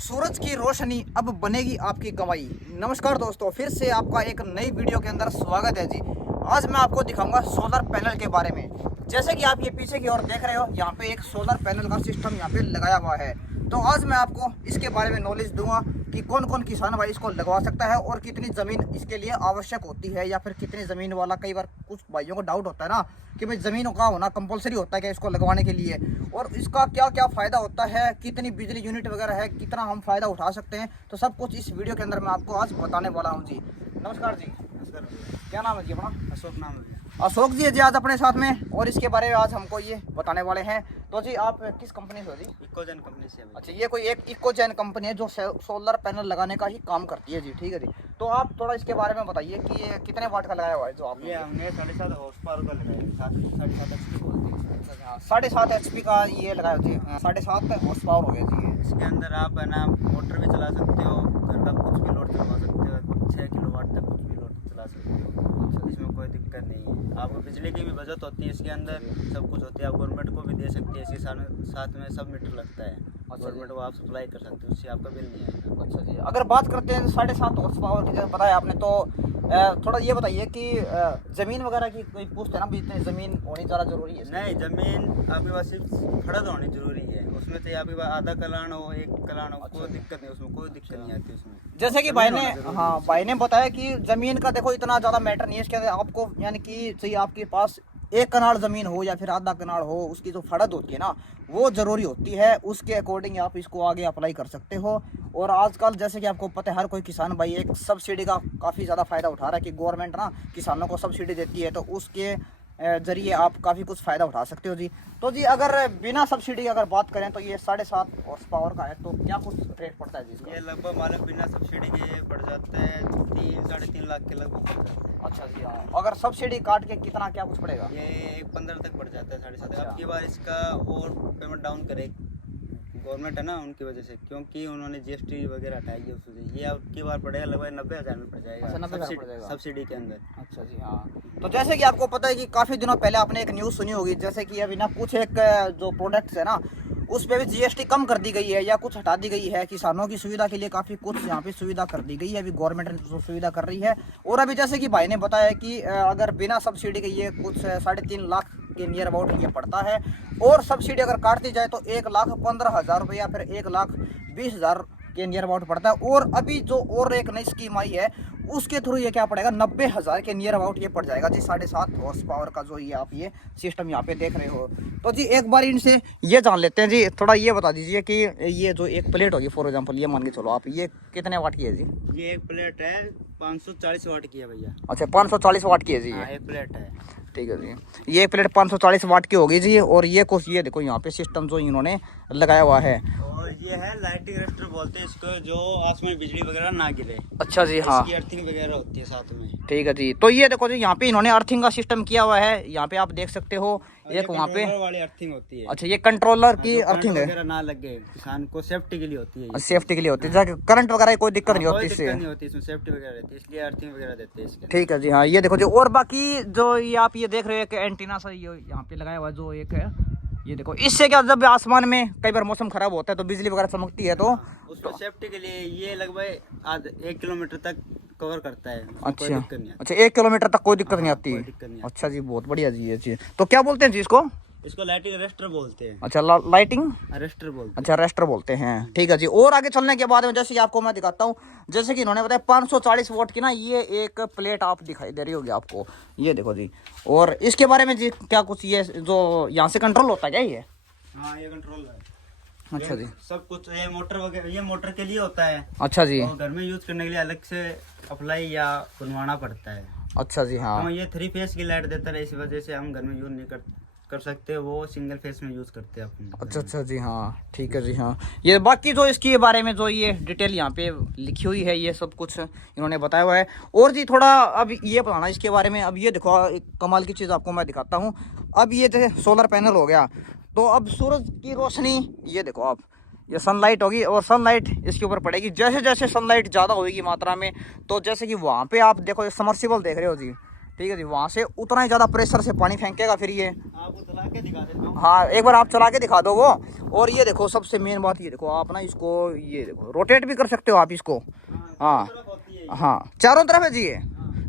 सूरज की रोशनी अब बनेगी आपकी कमाई। नमस्कार दोस्तों, फिर से आपका एक नई वीडियो के अंदर स्वागत है जी। आज मैं आपको दिखाऊंगा सोलर पैनल के बारे में। जैसे कि आप ये पीछे की ओर देख रहे हो, यहाँ पे एक सोलर पैनल का सिस्टम यहाँ पे लगाया हुआ है। तो आज मैं आपको इसके बारे में नॉलेज दूंगा कि कौन कौन किसान भाई इसको लगवा सकता है और कितनी ज़मीन इसके लिए आवश्यक होती है, या फिर कितनी ज़मीन वाला, कई बार कुछ भाइयों को डाउट होता है ना कि भाई ज़मीन का होना कंपलसरी होता है क्या इसको लगवाने के लिए, और इसका क्या क्या फ़ायदा होता है, कितनी बिजली यूनिट वगैरह है, कितना हम फ़ायदा उठा सकते हैं। तो सब कुछ इस वीडियो के अंदर मैं आपको आज बताने वाला हूँ जी। नमस्कार जी। क्या नाम है जी अपना? अशोक नाम है। अशोक जी है जी आज अपने साथ में, और इसके बारे में आज हमको ये बताने वाले हैं। तो जी आप किस कंपनी से हो जी? इकोजन कंपनी से। अच्छा, ये कोई एक इकोजैन कंपनी है जो सोलर पैनल लगाने का ही काम करती है जी। ठीक है जी। तो आप थोड़ा इसके बारे में बताइए कि ये कितने वाट का लगाया हुआ है जो आप? ये हमने 7.5 हॉर्स पावर का लगाया है। 7.5 HP बोलते हैं। 7.5 HP का ये लगाया जी। 7.5 हॉर्स पावर हो गया जी ये। इसके अंदर आप है ना मोटर भी चला सकते हो, घर का कुछ भी लोड चलवा सकते हो, 6 किलोवाट तक कुछ भी लोड चला सकते हो। इसमें कोई दिक्कत नहीं है। आपको बिजली की भी बचत होती है, इसके अंदर सब कुछ होती है। आप गवर्नमेंट को भी दे सकते हैं। इसके साथ में सब मीटर लगता है। गवर्नमेंट को आप सप्लाई कर सकते हो, उससे आपका बिल नहीं आएगा। अच्छा जी, अगर बात करते हैं 7.5 हॉर्स पावर की, जैसे बताया आपने, तो थोड़ा ये बताइए कि ज़मीन वगैरह की कोई पूछते हैं ना भी इतनी ज़मीन होनी ज़्यादा ज़रूरी है? नहीं, ज़मीन आपके पास सिर्फ फड़द होनी जरूरी है। उसमें चाहे आपके पास आधा कलान हो, 1 कलान हो, कोई दिक्कत नहीं, उसमें कोई दिक्कत नहीं आती उसमें। जैसे कि भाई ने बताया कि ज़मीन का देखो इतना ज़्यादा मैटर नहीं है इसके अंदर। आपको यानी कि चाहिए आपके पास 1 कनाल ज़मीन हो या फिर आधा कनाल हो, उसकी जो फड़द होती है ना वो ज़रूरी होती है। उसके अकॉर्डिंग आप इसको आगे अप्लाई कर सकते हो। और आजकल जैसे कि आपको पता है हर कोई किसान भाई एक सब्सिडी का काफ़ी ज़्यादा फ़ायदा उठा रहा है कि गवर्नमेंट ना किसानों को सब्सिडी देती है, तो उसके जरिए आप काफ़ी कुछ फ़ायदा उठा सकते हो जी। तो जी अगर बिना सब्सिडी की अगर बात करें तो ये 7.5 हॉर्स पावर का है, तो क्या कुछ रेट पड़ता है जी इसका? ये लगभग मालूम बिना सब्सिडी के पड़ जाता है 3-3.5 लाख के लगभग पड़ जाता है। अच्छा जी हाँ। अगर सब्सिडी काट के कितना क्या कुछ पड़ेगा? ये 15 तक पड़ जाता है, 7.5। अच्छा। अब की बार इसका और पेमेंट डाउन करे गवर्नमेंट है ना, उनकी वजह से, क्योंकि उन्होंने GST वगैरह हटाई है उससे। ये अब की बार पड़ेगा लगभग 90,000 में पड़ जाएगा। अच्छा, 90,000 पड़ जाएगा सब्सिडी के अंदर। अच्छा जी हाँ। तो जैसे कि आपको पता है कि काफ़ी दिनों पहले आपने एक न्यूज़ सुनी होगी, जैसे कि अभी ना कुछ एक जो प्रोडक्ट्स है ना उस पर भी GST कम कर दी गई है या कुछ हटा दी गई है। किसानों की सुविधा के लिए काफ़ी कुछ यहाँ पे सुविधा कर दी गई है, अभी गवर्नमेंट ने जो सुविधा कर रही है। और अभी जैसे कि भाई ने बताया कि अगर बिना सब्सिडी के ये कुछ 3.5 लाख के नियर अबाउट ये पड़ता है, और सब्सिडी अगर काट दी जाए तो 1,15,000 रुपये या फिर 1,20,000 के नियर अबाउट पड़ता है। और अभी जो और एक नई स्कीम आई है उसके थ्रू ये क्या पड़ेगा, 90,000 के नियर अबाउट ये पड़ जाएगा जी। 7.5 हॉर्स पावर का जो ये आप ये सिस्टम यहाँ पे देख रहे हो। तो जी एक बार इनसे ये जान लेते हैं जी, थोड़ा ये बता दीजिए कि ये जो एक प्लेट होगी, फॉर एग्जांपल ये मान के चलो आप, ये कितने वाट की है जी? ये एक प्लेट है 540 वाट की है भैया। अच्छा, 540 वाट की है जी। हाँ, एक प्लेट है। ठीक है जी, ये प्लेट 540 वाट की होगी जी। और ये कुछ ये देखो यहाँ पे सिस्टम जो इन्होंने लगाया हुआ है, और ये है लाइटिंग रजिस्टर बोलते हैं इसको, जो आसमान बिजली वगैरह ना गिरे। अच्छा जी हाँ, इसकी अर्थिंग वगैरह होती है साथ में। ठीक है जी। तो ये देखो जी यहाँ पे इन्होंने अर्थिंग का सिस्टम किया हुआ है, यहाँ पे आप देख सकते हो। और एक वहाँ पे कंट्रोलर वाली अर्थिंग होती है। अच्छा, ये कंट्रोलर की जो करंट अर्थिंग है, वगैरह ना लगे, किसान को सेफ्टी के लिए होती है ये। सेफ्टी के लिए होती है, जाके करंट वगैरह की कोई दिक्कत नहीं कोई होती दिक्कत इससे। नहीं होती, इसमें सेफ्टी वगैरह रहती है, इसलिए अर्थिंग वगैरह देते हैं इसके। ठीक है जी हाँ, ये देखो जी। और बाकी जो ये आप ये देख रहे हो एक एंटीना सा ये यहाँ पे लगाया हुआ है, जो एक है ये देखो, इससे क्या जब आसमान में कई बार मौसम खराब होता है तो बिजली वगैरह चमकती है, तो उसको सेफ्टी के लिए ये लगभग 1 किलोमीटर तक कवर करता है। उसमें कोई अच्छा दिक्कत नहीं आती। अच्छा, 1 किलोमीटर तक कोई दिक्कत नहीं आती। कोई दिक्कत नहीं आती। अच्छा जी, बहुत बढ़िया जी ये चीज़। तो क्या बोलते हैं जी इसको? इसको लाइटिंग अरेस्टर बोलते हैं। अच्छा, लाइटिंग अरेस्टर बोलते अच्छा रेस्टर बोलते हैं। ठीक है जी। और आगे चलने के बाद में जैसे कि आपको मैं दिखाता हूँ, जैसे कि इन्होंने बताया 540 वाट की ना ये एक प्लेट आप दिखाई दे रही होगी आपको, ये देखो जी। और इसके बारे में जी क्या कुछ, ये जो यहाँ से कंट्रोल होता है क्या ये? हैं। हाँ, ये कंट्रोल है। अच्छा जी। सब कुछ ये मोटर वगैरह, ये मोटर के लिए होता है। अच्छा जी। और घर में यूज करने के लिए अलग से अप्लाई या बनवाना पड़ता है। अच्छा जी हाँ। तो ये 3 फेस की लाइट देता है, इस वजह से हम घर में यूज नहीं कर सकते, वो सिंगल फेस में यूज करते हैं अपन। अच्छा अच्छा जी हाँ, ठीक है जी हाँ। ये बाकी जो इसके बारे में जो ये डिटेल यहाँ पे लिखी हुई है, ये सब कुछ इन्होंने बताया हुआ है। और जी थोड़ा अब ये बताना इसके बारे में। अब ये देखो एक कमाल की चीज़ आपको मैं दिखाता हूँ। अब ये जैसे सोलर पैनल हो गया, तो अब सूरज की रोशनी ये देखो आप, ये सनलाइट होगी और सनलाइट इसके ऊपर पड़ेगी। जैसे जैसे सनलाइट ज़्यादा होगी मात्रा में, तो जैसे कि वहाँ पे आप देखो ये समर्सिबल देख रहे हो जी, ठीक है जी, वहाँ से उतना ही ज़्यादा प्रेशर से पानी फेंकेगा फिर ये। आपको चला के दिखा देता हूँ। हाँ एक बार आप चला के दिखा दो वो। और ये देखो सबसे मेन बात ये देखो, आप ना इसको ये देखो रोटेट भी कर सकते हो आप इसको। हाँ हाँ चारों तरफ है जी, ये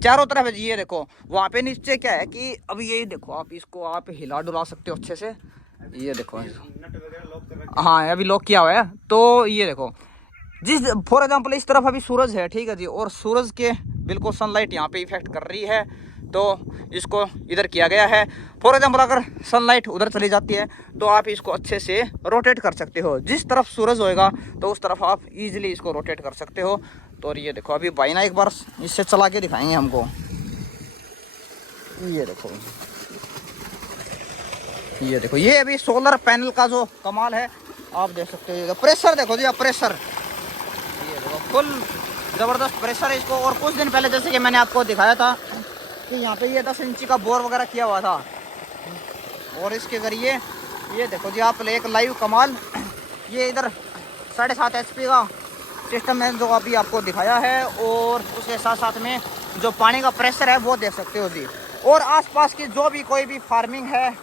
चारों तरफ है जी। ये देखो वहाँ पे नीचे क्या है कि अभी यही देखो आप इसको आप हिला डुला सकते हो अच्छे से। ये देखो नट वगैरह लॉक कर रखे। हाँ अभी लॉक किया हुआ है। तो ये देखो जिस फॉर एग्जांपल इस तरफ अभी सूरज है, ठीक है जी, और सूरज के बिल्कुल सनलाइट यहाँ पे इफेक्ट कर रही है, तो इसको इधर किया गया है। फॉर एग्जांपल अगर सनलाइट उधर चली जाती है तो आप इसको अच्छे से रोटेट कर सकते हो। जिस तरफ सूरज होएगा तो उस तरफ आप इजीली इसको रोटेट कर सकते हो। तो और ये देखो अभी भाई ना एक बार इससे चला के दिखाएंगे हमको। ये देखो ये देखो, ये अभी सोलर पैनल का जो कमाल है आप देख सकते हो। प्रेशर देखो जी आप, प्रेशर ये देखो फुल ज़बरदस्त प्रेशर है इसको। और कुछ दिन पहले जैसे कि मैंने आपको दिखाया था कि यहाँ पे ये 10 इंची का बोर वगैरह किया हुआ था, और इसके ज़रिए ये देखो जी आप एक लाइव कमाल, ये इधर 7.5 HP का सिस्टम है जो अभी आपको दिखाया है। और उसके साथ साथ में जो पानी का प्रेशर है वो देख सकते हो जी। और आसपास की जो भी कोई भी फार्मिंग है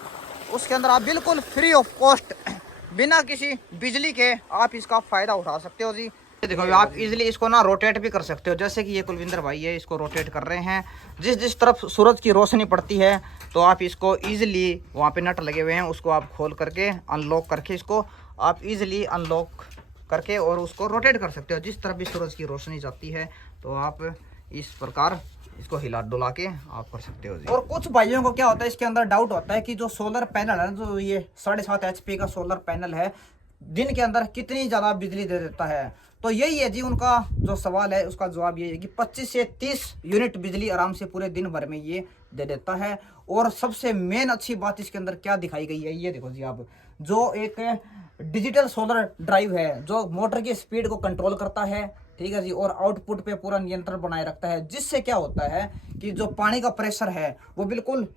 उसके अंदर आप बिल्कुल फ्री ऑफ कॉस्ट बिना किसी बिजली के आप इसका फ़ायदा उठा सकते हो जी। देखो आप इजीली इसको ना रोटेट भी कर सकते हो, जैसे कि ये कुलविंदर भाई है इसको रोटेट कर रहे हैं। जिस जिस तरफ सूरज की रोशनी पड़ती है तो आप इसको इजीली, वहाँ पे नट लगे हुए हैं उसको आप खोल करके अनलॉक करके इसको आप इजीली अनलॉक करके और उसको रोटेट कर सकते हो। जिस तरफ भी सूरज की रोशनी जाती है तो आप इस प्रकार इसको हिला डुला के आप कर सकते हो जी। और कुछ भाइयों को क्या होता है इसके अंदर डाउट होता है कि जो सोलर पैनल है, जो ये 7.5 HP का सोलर पैनल है, दिन के अंदर कितनी ज़्यादा बिजली दे देता है। तो यही है जी उनका जो सवाल है, उसका जवाब ये है कि 25 से 30 यूनिट बिजली आराम से पूरे दिन भर में ये दे देता है। और सबसे मेन अच्छी बात इसके अंदर क्या दिखाई गई है, ये देखो जी आप, जो एक डिजिटल सोलर ड्राइव है जो मोटर की स्पीड को कंट्रोल करता है, ठीक है जी, और आउटपुट पे पूरा नियंत्रण बनाए रखता है। जिससे क्या होता है कि जो पानी का प्रेशर है वो बिल्कुल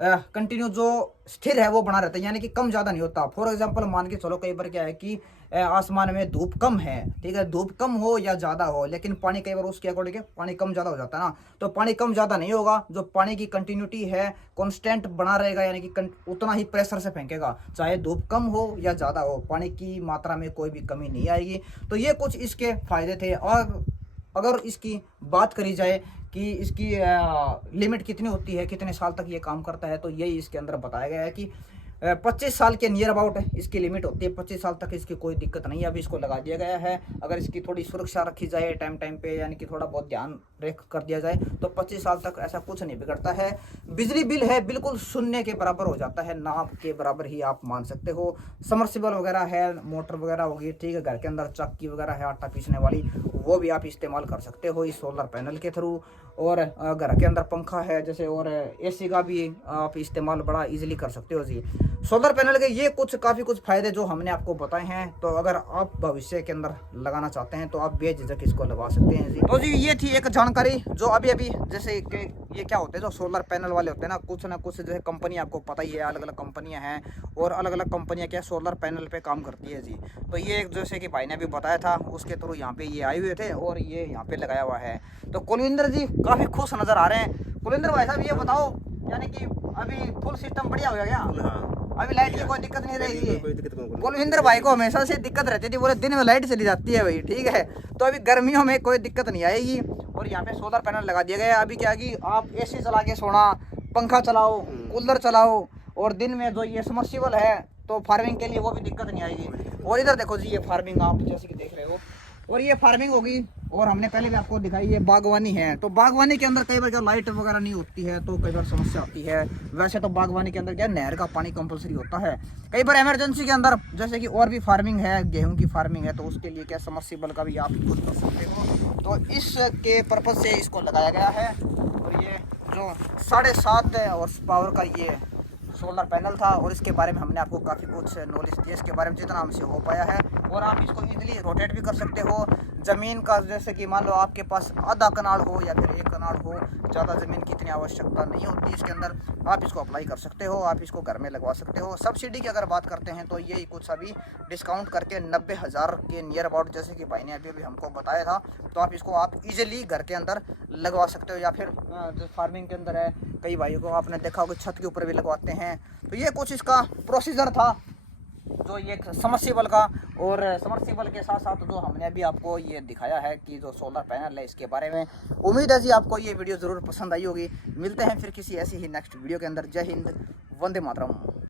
कंटिन्यू जो स्थिर है वो बना रहता है, यानी कि कम ज़्यादा नहीं होता। फॉर एग्जांपल मान के चलो कई बार क्या है कि आसमान में धूप कम है, ठीक है, धूप कम हो या ज़्यादा हो, लेकिन पानी कई बार उसके अकॉर्डिंग पानी कम ज़्यादा हो जाता है ना। तो पानी कम ज़्यादा नहीं होगा, जो पानी की कंटिन्यूटी है कॉन्स्टेंट बना रहेगा, यानी कि उतना ही प्रेशर से फेंकेगा, चाहे धूप कम हो या ज़्यादा हो, पानी की मात्रा में कोई भी कमी नहीं आएगी। तो ये कुछ इसके फ़ायदे थे। और अगर इसकी बात करी जाए कि इसकी लिमिट कितनी होती है, कितने साल तक ये काम करता है, तो यही इसके अंदर बताया गया है कि 25 साल के नियर अबाउट इसकी लिमिट होती है। 25 साल तक इसकी कोई दिक्कत नहीं है, अभी इसको लगा दिया गया है। अगर इसकी थोड़ी सुरक्षा रखी जाए टाइम टाइम पे, यानी कि थोड़ा बहुत ध्यान रेख कर दिया जाए तो 25 साल तक ऐसा कुछ नहीं बिगड़ता है। बिजली बिल है बिल्कुल शून्य के बराबर हो जाता है, ना के बराबर ही आप मान सकते हो। समर्सिबल वगैरह है, मोटर वगैरह होगी, ठीक है, घर के अंदर चक्की वगैरह है आटा पीसने वाली, वो भी आप इस्तेमाल कर सकते हो इस सोलर पैनल के थ्रू। और घर के अंदर पंखा है जैसे, और AC का भी आप इस्तेमाल बड़ा इजीली कर सकते हो जी। सोलर पैनल के ये काफ़ी कुछ फ़ायदे जो हमने आपको बताए हैं। तो अगर आप भविष्य के अंदर लगाना चाहते हैं तो आप बेझिझक इसको लगा सकते हैं जी। तो जी ये थी एक जानकारी जो अभी जैसे कि ये क्या होते हैं जो सोलर पैनल वाले होते हैं ना कुछ जैसे कंपनी आपको पता ही है, अलग अलग कंपनियां हैं, और अलग अलग कंपनियां क्या सोलर पैनल पे काम करती है जी। तो ये एक जैसे कि भाई ने भी बताया था उसके थ्रू यहाँ पे ये आए हुए थे और ये यहाँ पे लगाया हुआ है। तो कुलविंदर जी काफ़ी खुश नज़र आ रहे हैं। कुलविंदर भाई साहब ये बताओ, यानी कि अभी फुल सिस्टम बढ़िया हो गया क्या? अभी लाइट की कोई दिक्कत नहीं रहेगी? कुलविंदर भाई को हमेशा से दिक्कत रहती थी, बोले दिन में लाइट चली जाती है भाई, ठीक है। तो अभी गर्मियों में कोई दिक्कत नहीं आएगी। और यहाँ पे सोलर पैनल लगा दिया गया है। अभी क्या कि आप AC चला के सोना, पंखा चलाओ, कूलर चलाओ, और दिन में जो ये समर्सिबल है तो फार्मिंग के लिए वो भी दिक्कत नहीं आएगी। और इधर देखो जी ये फार्मिंग आप जैसे कि देख रहे हो, और ये फार्मिंग होगी। और हमने पहले भी आपको दिखाई है बागवानी है, तो बागवानी के अंदर कई बार क्या लाइट वगैरह नहीं होती है तो कई बार समस्या आती है। वैसे तो बागवानी के अंदर क्या नहर का पानी कंपलसरी होता है। कई बार इमरजेंसी के अंदर जैसे कि और भी फार्मिंग है, गेहूं की फार्मिंग है, तो उसके लिए क्या समर्सिबल का भी आप यूज कर सकते हो। तो इसके पर्पज़ से इसको लगाया गया है। और ये जो 7.5 हॉर्स पावर का ये सोलर पैनल था, और इसके बारे में हमने आपको काफ़ी कुछ नॉलेज दी, इसके बारे में जितना हमसे हो पाया है। और आप इसको इजीली रोटेट भी कर सकते हो, ज़मीन का, जैसे कि मान लो आपके पास आधा कनाल हो या फिर 1 कनाल हो, ज़्यादा ज़मीन की इतनी आवश्यकता नहीं होती इसके अंदर, आप इसको अप्लाई कर सकते हो, आप इसको घर में लगवा सकते हो। सब्सिडी की अगर बात करते हैं तो यही कुछ अभी डिस्काउंट करके 90,000 के नियर अबाउट, जैसे कि भाई ने अभी हमको बताया था, तो आप इसको आप ईजिली घर के अंदर लगवा सकते हो। या फिर जो फार्मिंग के अंदर है, कई भाइयों को आपने देखा होगा छत के ऊपर भी लगवाते हैं। तो ये कुछ इसका प्रोसीजर था जो ये समरसीबल का, और समरसीबल के साथ साथ जो हमने अभी आपको ये दिखाया है कि जो सोलर पैनल है इसके बारे में। उम्मीद है जी आपको ये वीडियो ज़रूर पसंद आई होगी। मिलते हैं फिर किसी ऐसी ही नेक्स्ट वीडियो के अंदर। जय हिंद, वंदे मातरम।